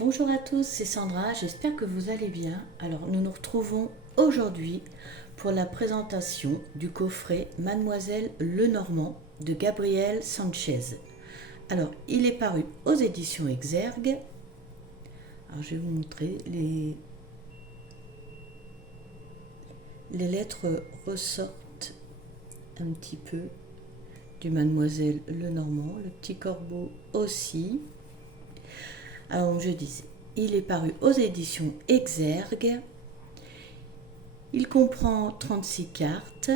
Bonjour à tous, c'est Sandra, j'espère que vous allez bien. Alors nous nous retrouvons aujourd'hui pour la présentation du coffret Mademoiselle Lenormand de Gabriel Sanchez. Alors il est paru aux éditions Exergue. Alors je vais vous montrer, les lettres ressortent un petit peu du Mademoiselle Lenormand, le petit corbeau aussi. Alors je disais, il est paru aux éditions Exergue. Il comprend 36 cartes,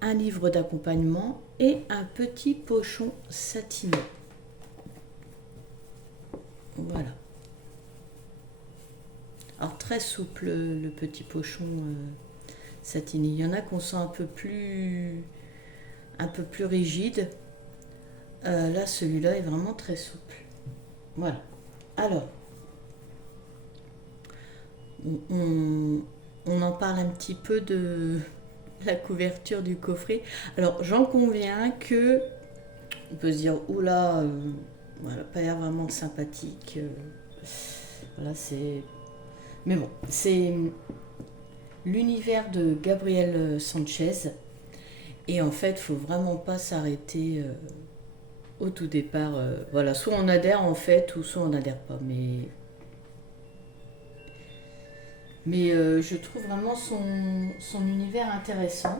un livre d'accompagnement et un petit pochon satiné. Voilà. Alors très souple le petit pochon satiné. Il y en a qu'on sent un peu plus rigide. Là, celui-là est vraiment très souple. Voilà. Alors, on en parle un petit peu de la couverture du coffret. Alors, j'en conviens que on peut se dire, oula, voilà, pas l'air vraiment sympathique. Voilà, c'est. Mais bon, c'est l'univers de Gabriel Sanchez. Et en fait, faut vraiment pas s'arrêter au tout départ. Voilà, soit on adhère en fait, ou soit on n'adhère pas. Mais je trouve vraiment son univers intéressant.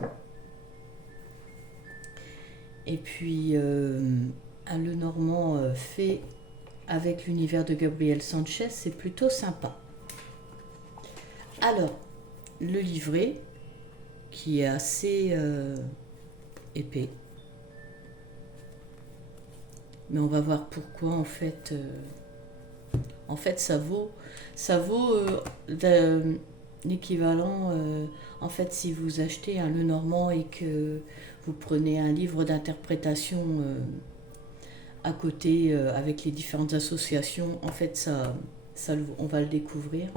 Et puis, un Lenormand fait avec l'univers de Gabriel Sanchez, c'est plutôt sympa. Alors, le livret, qui est assez épais. Mais on va voir pourquoi en fait ça vaut l'équivalent. En fait, si vous achetez un Lenormand et que vous prenez un livre d'interprétation à côté avec les différentes associations, en fait on va le découvrir.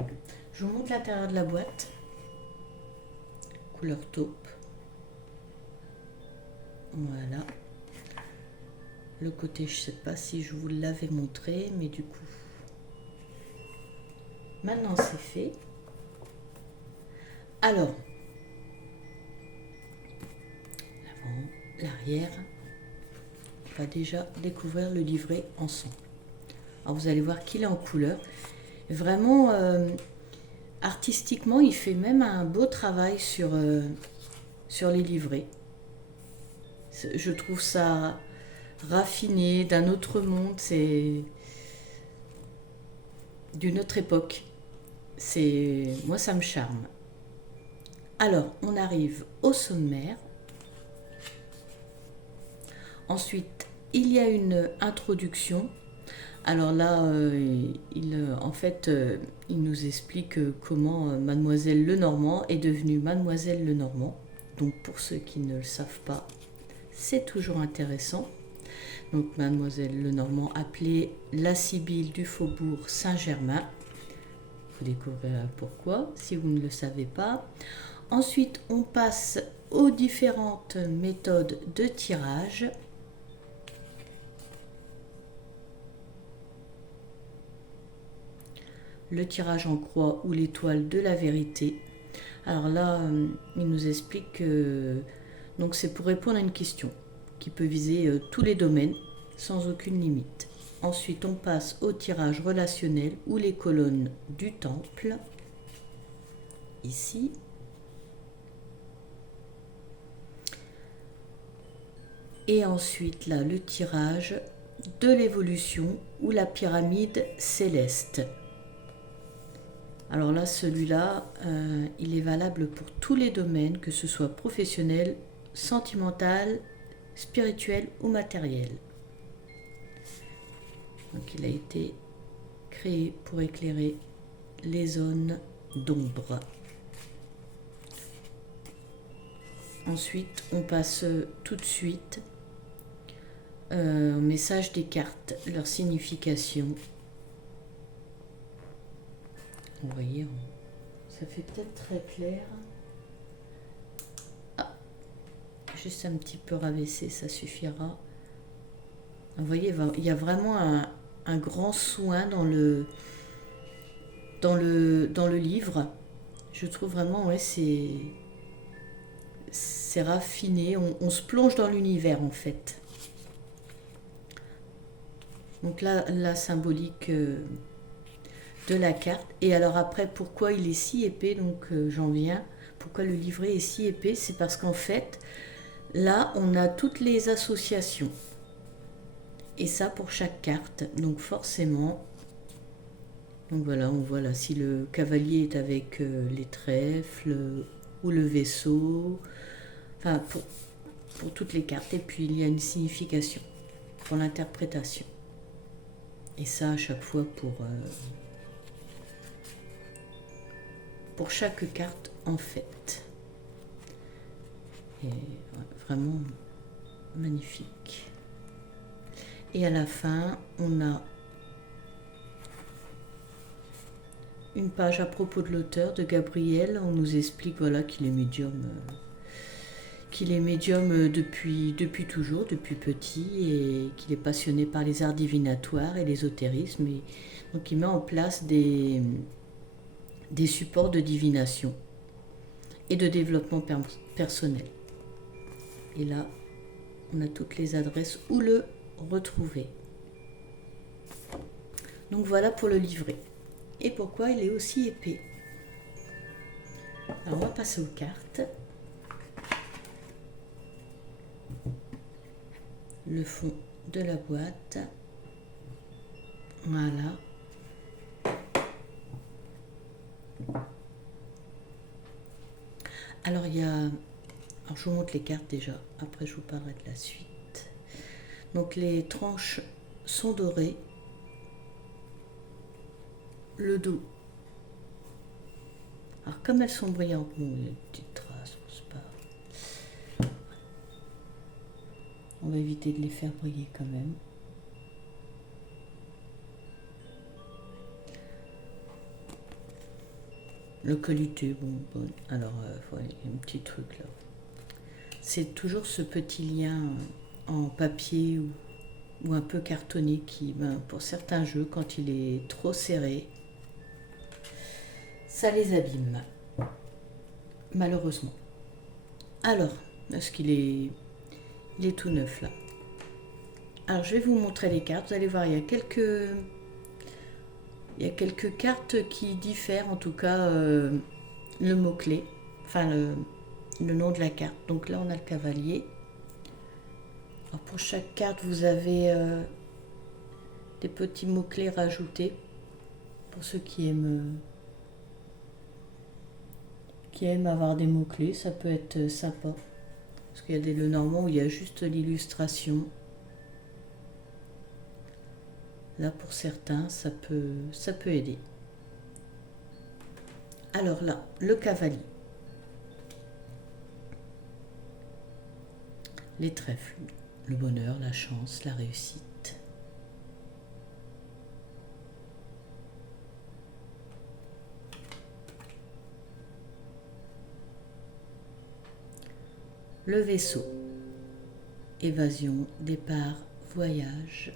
Je vous montre l'intérieur de la boîte, couleur taupe. Voilà. Le côté, je ne sais pas si je vous l'avais montré, mais du coup, maintenant c'est fait. Alors, l'avant, l'arrière, on va déjà découvrir le livret ensemble. Alors vous allez voir qu'il est en couleur. Vraiment, artistiquement, il fait même un beau travail sur les livrets. Je trouve ça raffiné, d'un autre monde, c'est d'une autre époque. Moi, ça me charme. Alors, on arrive au sommaire. Ensuite, il y a une introduction. Alors là, il nous explique comment Mademoiselle Lenormand est devenue Mademoiselle Lenormand. Donc, pour ceux qui ne le savent pas, c'est toujours intéressant. Donc, Mademoiselle Lenormand, appelée la Sibylle du faubourg Saint-Germain. Vous découvrirez pourquoi, si vous ne le savez pas. Ensuite, on passe aux différentes méthodes de tirage. Le tirage en croix ou l'étoile de la vérité. Alors là, il nous explique que donc c'est pour répondre à une question qui peut viser tous les domaines sans aucune limite. Ensuite, on passe au tirage relationnel ou les colonnes du temple. Ici. Et ensuite, là, le tirage de l'évolution ou la pyramide céleste. Alors là, celui-là, il est valable pour tous les domaines, que ce soit professionnel, sentimental, spirituel ou matériel. Donc il a été créé pour éclairer les zones d'ombre. Ensuite, on passe tout de suite au message des cartes, leur signification. Vous voyez, ça fait peut-être très clair. Ah, juste un petit peu rabaissé, ça suffira. Vous voyez, il y a vraiment un grand soin dans le livre. Je trouve vraiment, ouais, c'est raffiné. On se plonge dans l'univers en fait. Donc là, la symbolique de la carte. Et alors après, pourquoi il est si épais, donc j'en viens. Pourquoi le livret est si épais, c'est parce qu'en fait, là, on a toutes les associations. Et ça pour chaque carte. Donc forcément, donc voilà, on voit là si le cavalier est avec les trèfles ou le vaisseau. Enfin, pour toutes les cartes. Et puis il y a une signification pour l'interprétation. Et ça à chaque fois pour chaque carte en fait. Et vraiment magnifique. Et à la fin, on a une page à propos de l'auteur, de Gabriel. On nous explique voilà, qu'il est médium. Depuis toujours, depuis petit, et qu'il est passionné par les arts divinatoires et l'ésotérisme. Et donc il met en place des supports de divination et de développement personnel. Et là, on a toutes les adresses où le retrouver. Donc voilà pour le livret. Et pourquoi il est aussi épais. Alors on va passer aux cartes. Le fond de la boîte. Voilà. Alors il y a... Alors je vous montre les cartes déjà, après je vous parlerai de la suite. Donc les tranches sont dorées. Le dos. Alors comme elles sont brillantes, bon, il y a une petite trace, c'est pas... On va éviter de les faire briller quand même. Le qualité, bon. Alors, voilà, il y a un petit truc là. C'est toujours ce petit lien en papier ou un peu cartonné qui, pour certains jeux, quand il est trop serré, ça les abîme. Malheureusement. Alors, est-ce qu'il est... Il est tout neuf là. Alors, je vais vous montrer les cartes. Vous allez voir, il y a quelques cartes qui diffèrent, en tout cas le mot-clé, enfin le nom de la carte. Donc là, on a le cavalier. Alors pour chaque carte, vous avez des petits mots-clés rajoutés pour ceux qui aiment avoir des mots-clés. Ça peut être sympa. Parce qu'il y a des Lenormand où il y a juste l'illustration. Là, pour certains, ça peut aider. Alors là, le cavalier. Les trèfles. Le bonheur, la chance, la réussite. Le vaisseau. Évasion, départ, voyage.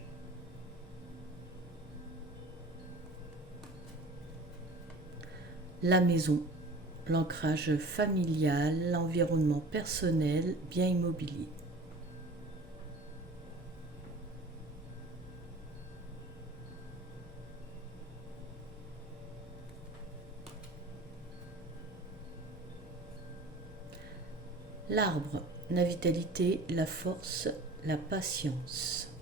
La maison, l'ancrage familial, l'environnement personnel, bien immobilier. L'arbre, la vitalité, la force, la patience.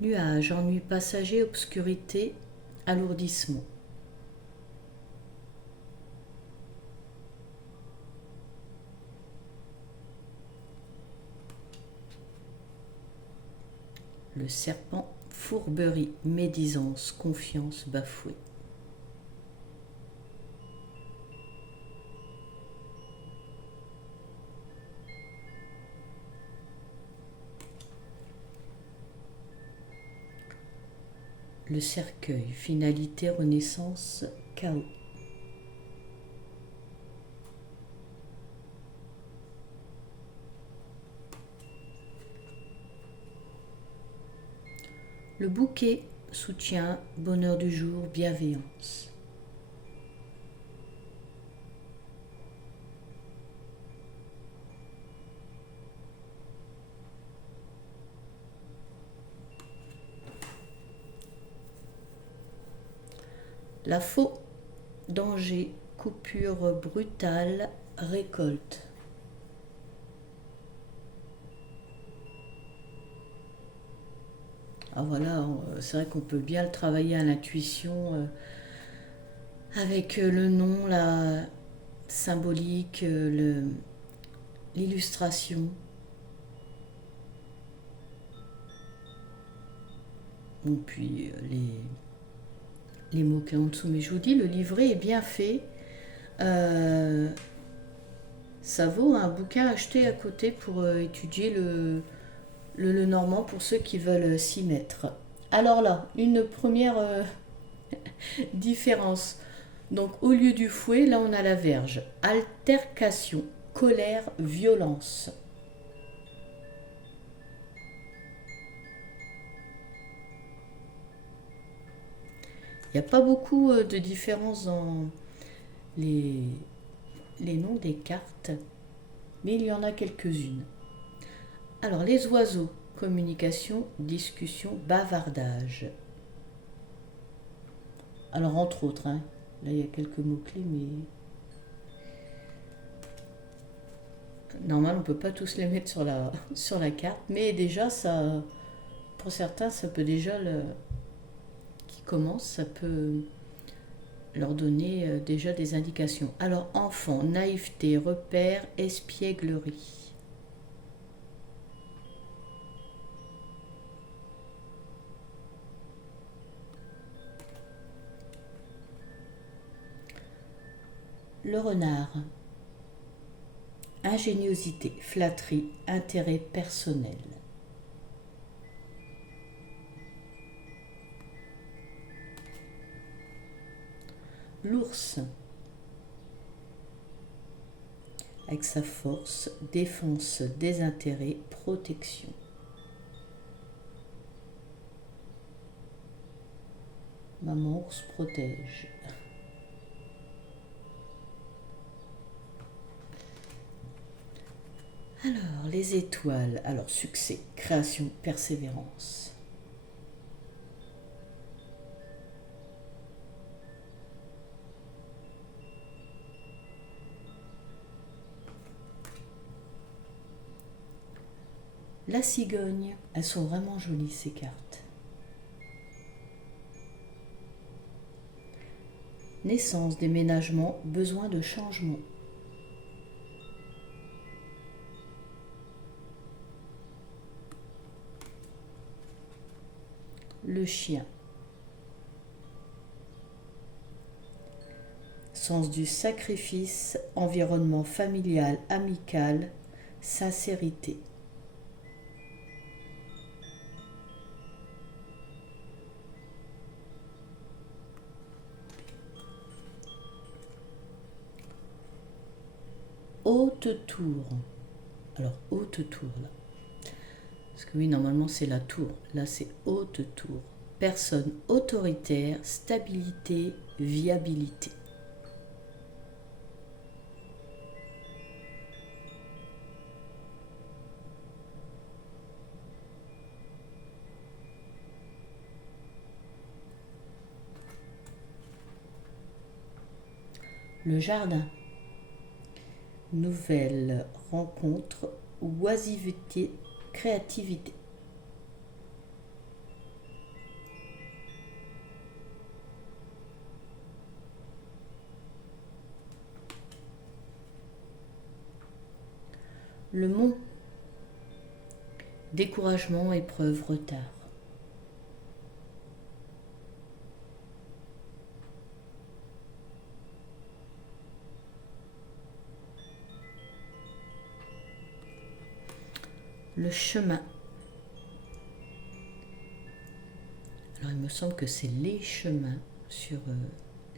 Nuages, ennui passager, obscurité, alourdissement. Le serpent, fourberie, médisance, confiance bafouée. Le cercueil, finalité, renaissance, chaos. Le bouquet, soutien, bonheur du jour, bienveillance. La faux, danger, coupure brutale, récolte. Ah voilà, c'est vrai qu'on peut bien le travailler à l'intuition avec le nom, la symbolique, l'illustration. Bon, puis les mots qu'il y a en dessous. Mais je vous dis, le livret est bien fait. Euh, Ça vaut un bouquin acheté à côté pour étudier le normand pour ceux qui veulent s'y mettre. Alors là, une première différence. Donc au lieu du fouet, là on a la verge. Altercation, colère, violence. Il n'y a pas beaucoup de différence dans les, les noms des cartes, mais il y en a quelques-unes. Alors les oiseaux, communication, discussion, bavardage. Alors entre autres, hein, là il y a quelques mots-clés, mais normal on ne peut pas tous les mettre sur la carte, mais déjà ça, pour certains ça peut déjà qui commence, ça peut leur donner déjà des indications. Alors enfant, naïveté, repère, espièglerie. Le renard, ingéniosité, flatterie, intérêt personnel. L'ours, avec sa force, défense des intérêts, protection. Maman ours protège. Alors, les étoiles. Alors, succès, création, persévérance. La cigogne. Elles sont vraiment jolies, ces cartes. Naissance, déménagement, besoin de changement. Le chien. Sens du sacrifice, environnement familial, amical, sincérité. Haute tour. Alors, haute tour là. Parce que oui, normalement c'est la tour. Là c'est haute tour. Personne autoritaire, stabilité, viabilité. Le jardin. Nouvelle rencontre, oisiveté, créativité. Le mont. Découragement, épreuve, retard. Le chemin. Alors il me semble que c'est les chemins sur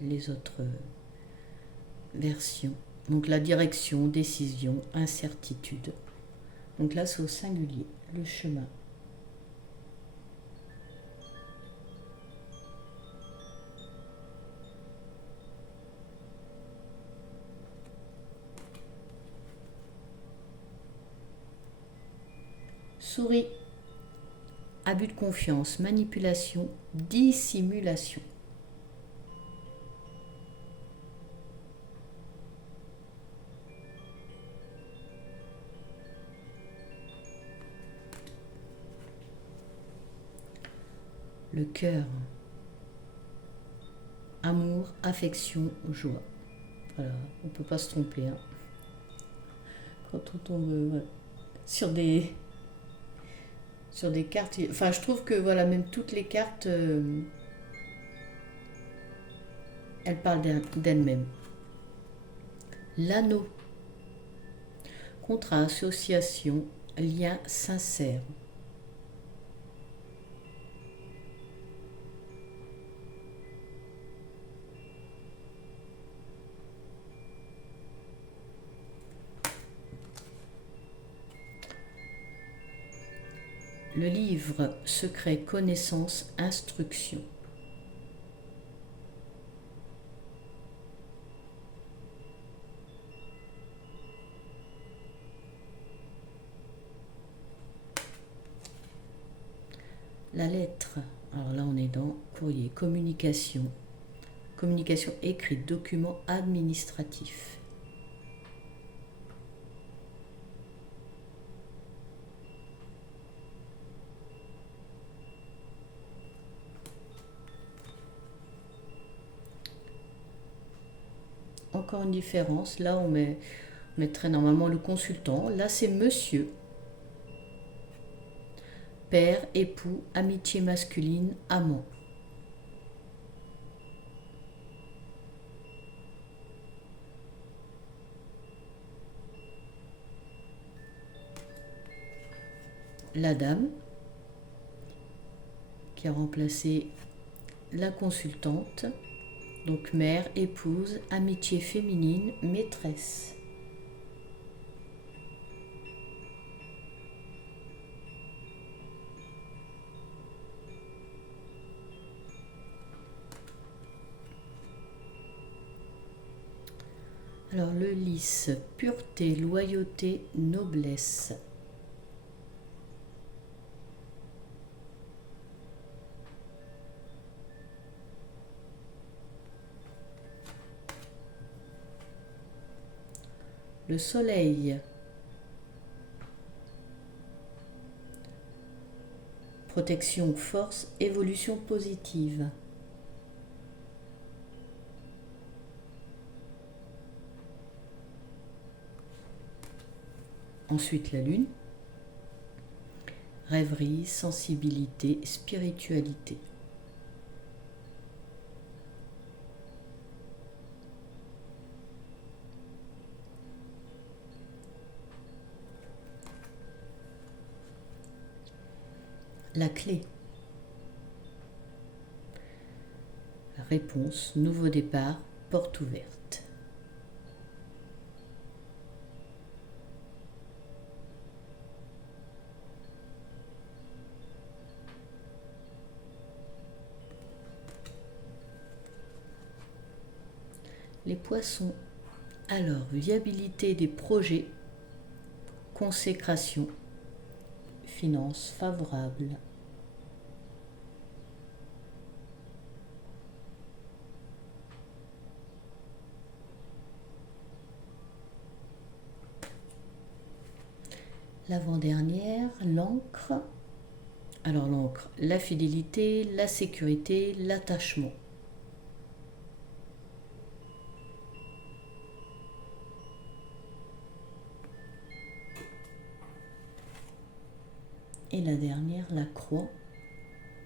les autres versions. Donc la direction, décision, incertitude. Donc là c'est au singulier, le chemin. Souris. Abus de confiance, manipulation, dissimulation. Le cœur. Amour, affection, joie. Voilà, on ne peut pas se tromper. Hein. Quand on tombe voilà, sur des cartes, enfin je trouve que voilà, même toutes les cartes, elles parlent d'elles-mêmes. L'anneau. Contrat, association, lien sincère. Le livre secret, connaissance, instruction. La lettre, alors là on est dans courrier, communication, communication écrite, document administratif. Encore une différence, là on mettrait normalement le consultant, là c'est monsieur. Père, époux, amitié masculine, amant. La dame, qui a remplacé la consultante. Donc mère, épouse, amitié féminine, maîtresse. Alors le lys, pureté, loyauté, noblesse. Le soleil, protection, force, évolution positive. Ensuite la lune, rêverie, sensibilité, spiritualité. La clé. Réponse, nouveau départ, porte ouverte. Les poissons. Alors, viabilité des projets, consécration, finances favorables. L'avant-dernière, l'encre. Alors l'encre, la fidélité, la sécurité, l'attachement. Et la dernière, la croix,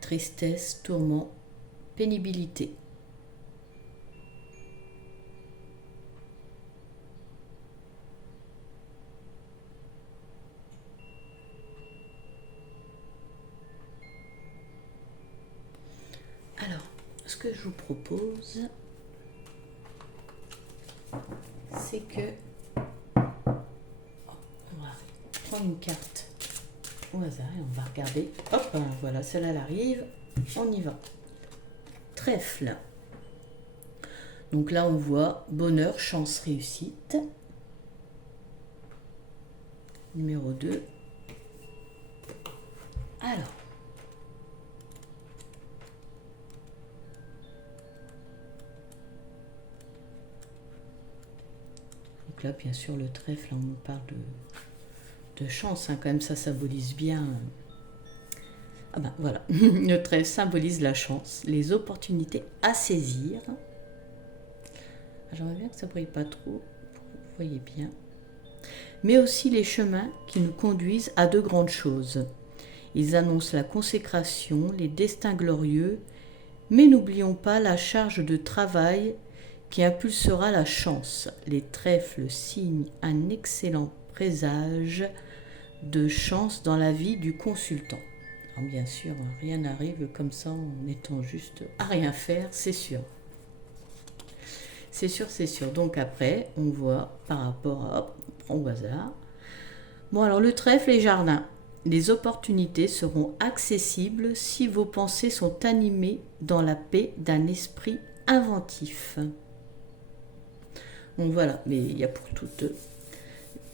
tristesse, tourment, pénibilité. Alors, ce que je vous propose, c'est que on va prendre une carte au hasard et on va regarder. Hop, voilà, celle-là elle arrive, on y va. Trèfle. Donc là on voit bonheur, chance, réussite. Numéro 2. Donc là, bien sûr, le trèfle, on parle de chance, hein, quand même, ça symbolise bien. Ah ben voilà, le trèfle symbolise la chance, les opportunités à saisir. J'aimerais bien que ça ne brille pas trop, pour que vous voyez bien. Mais aussi les chemins qui nous conduisent à de grandes choses. Ils annoncent la consécration, les destins glorieux, mais n'oublions pas la charge de travail qui impulsera la chance. Les trèfles signent un excellent présage de chance dans la vie du consultant. Alors bien sûr, rien n'arrive comme ça en étant juste à rien faire, c'est sûr. C'est sûr, c'est sûr. Donc après, on voit par rapport à, hop, on prend au hasard. Bon alors le trèfle et jardin. Les opportunités seront accessibles si vos pensées sont animées dans la paix d'un esprit inventif. Donc voilà, mais il y a pour toutes...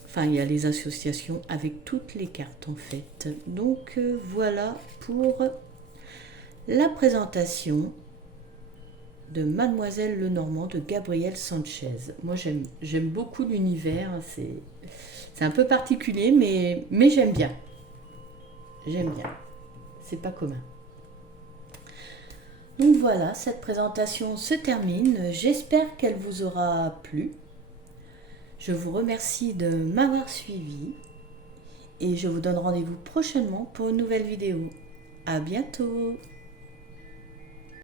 Enfin, il y a les associations avec toutes les cartes en fait. Donc voilà pour la présentation de Mademoiselle Lenormand de Gabriel Sanchez. Moi j'aime beaucoup l'univers, c'est un peu particulier mais j'aime bien. J'aime bien. C'est pas commun. Donc voilà, cette présentation se termine. J'espère qu'elle vous aura plu. Je vous remercie de m'avoir suivi et je vous donne rendez-vous prochainement pour une nouvelle vidéo. À bientôt!